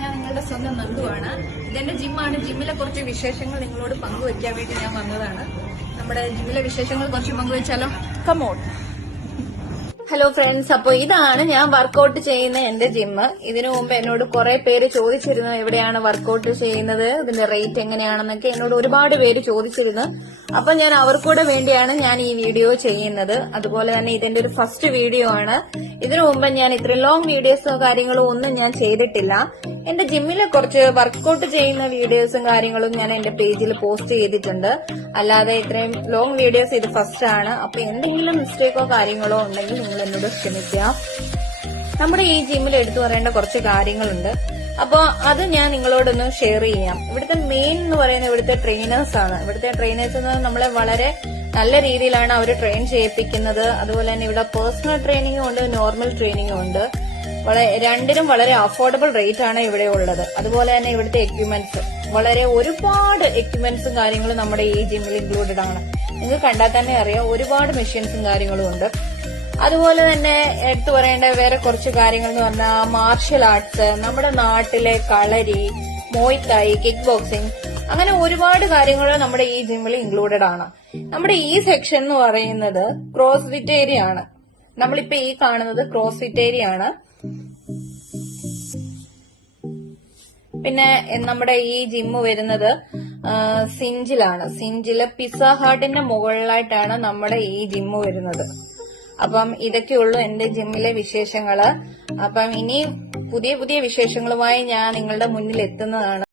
ഞാൻ നിങ്ങളുടെ സ്വന്തം നന്ദുവാണ്. ഇതെന്റെ ജിമ്മാണ്. ജിമ്മിലെ കുറച്ച് വിശേഷങ്ങൾ നിങ്ങളോട് പങ്കുവയ്ക്കാൻ വേണ്ടി ഞാൻ വന്നതാണ്. നമ്മുടെ ജിമ്മിലെ വിശേഷങ്ങൾ കുറച്ച് പങ്കുവെച്ചാലോ? കമോൺ. ഹലോ ഫ്രണ്ട്സ്, അപ്പൊ ഇതാണ് ഞാൻ വർക്കൗട്ട് ചെയ്യുന്ന എന്റെ ജിമ്മ്. ഇതിനു മുമ്പ് എന്നോട് കുറെ പേര് ചോദിച്ചിരുന്നു എവിടെയാണ് വർക്കൗട്ട് ചെയ്യുന്നത്, ഇതിന്റെ റേറ്റ് എങ്ങനെയാണെന്നൊക്കെ എന്നോട് ഒരുപാട് പേര് ചോദിച്ചിരുന്നു. അപ്പൊ ഞാൻ അവർക്കൂടെ വേണ്ടിയാണ് ഞാൻ ഈ വീഡിയോ ചെയ്യുന്നത്. അതുപോലെ തന്നെ ഇതിന്റെ ഒരു ഫസ്റ്റ് വീഡിയോ ആണ്. ഇതിനു മുമ്പ് ഞാൻ ഇത്രയും ലോങ് വീഡിയോസോ കാര്യങ്ങളോ ഒന്നും ഞാൻ ചെയ്തിട്ടില്ല. എന്റെ ജിമ്മിലെ കുറച്ച് വർക്കൗട്ട് ചെയ്യുന്ന വീഡിയോസും കാര്യങ്ങളും ഞാൻ എന്റെ പേജിൽ പോസ്റ്റ് ചെയ്തിട്ടുണ്ട്. അല്ലാതെ ഇത്രയും ലോങ് വീഡിയോസ് ഇത് ഫസ്റ്റ് ആണ്. അപ്പൊ എന്തെങ്കിലും മിസ്റ്റേക്കോ കാര്യങ്ങളോ ഉണ്ടെങ്കിൽ നിങ്ങൾ എന്നോട് ക്ഷമിക്കുക. നമ്മുടെ ഈ ജിമ്മിൽ എടുത്തു പറയേണ്ട കുറച്ച് കാര്യങ്ങളുണ്ട്. അപ്പൊ അത് ഞാൻ നിങ്ങളോടൊന്ന് ഷെയർ ചെയ്യാം. ഇവിടുത്തെ മെയിൻ എന്ന് പറയുന്നത് ഇവിടുത്തെ ട്രെയിനേഴ്സ് ആണ്. ഇവിടുത്തെ ട്രെയിനേഴ്സ് നമ്മളെ വളരെ നല്ല രീതിയിലാണ് അവർ ട്രെയിൻ ചെയ്യിപ്പിക്കുന്നത്. അതുപോലെ തന്നെ ഇവിടെ പേഴ്സണൽ ട്രെയിനിങ്ങും ഉണ്ട്, നോർമൽ ട്രെയിനിങ്ങും ഉണ്ട്. രണ്ടിനും വളരെ അഫോർഡബിൾ റേറ്റ് ആണ് ഇവിടെ ഉള്ളത്. അതുപോലെ തന്നെ ഇവിടുത്തെ എക്യുപ്മെന്റ്സ് വളരെ ഒരുപാട് എക്യുപ്മെന്റ്സും കാര്യങ്ങളും നമ്മുടെ ഈ ജിമ്മിൽ ഇൻക്ലൂഡഡ് ആണ്. നിങ്ങൾക്ക് കണ്ടാൽ തന്നെ അറിയാം, ഒരുപാട് മെഷീൻസും കാര്യങ്ങളും ഉണ്ട്. അതുപോലെ തന്നെ എടുത്തു പറയേണ്ട വേറെ കുറച്ച് കാര്യങ്ങൾ എന്ന് പറഞ്ഞാൽ മാർഷ്യൽ ആർട്സ്, നമ്മുടെ നാട്ടിലെ കളരി, മോയ്തായി, കിക്ക് ബോക്സിംഗ്, അങ്ങനെ ഒരുപാട് കാര്യങ്ങൾ നമ്മുടെ ഈ ജിമ്മിൽ ഇൻക്ലൂഡഡ് ആണ്. നമ്മുടെ ഈ സെക്ഷൻ എന്ന് പറയുന്നത് ക്രോസ് ഫിറ്റ് ഏരിയ ആണ്. നമ്മളിപ്പോ ഈ കാണുന്നത് ക്രോസ് ഫിറ്റ് ഏരിയ ആണ്. പിന്നെ നമ്മുടെ ഈ ജിമ്മ് വരുന്നത് സിഞ്ചിലാണ്. സിഞ്ചില് പിസ്സ ഹട്ടിന്റെ മുകളിലായിട്ടാണ് നമ്മുടെ ഈ ജിമ്മ് വരുന്നത്. അപ്പം ഇതൊക്കെയുള്ളൂ എന്റെ ജിമ്മിലെ വിശേഷങ്ങള്. അപ്പം ഇനി പുതിയ പുതിയ വിശേഷങ്ങളുമായി ഞാൻ നിങ്ങളുടെ മുന്നിൽ എത്തുന്നതാണ്.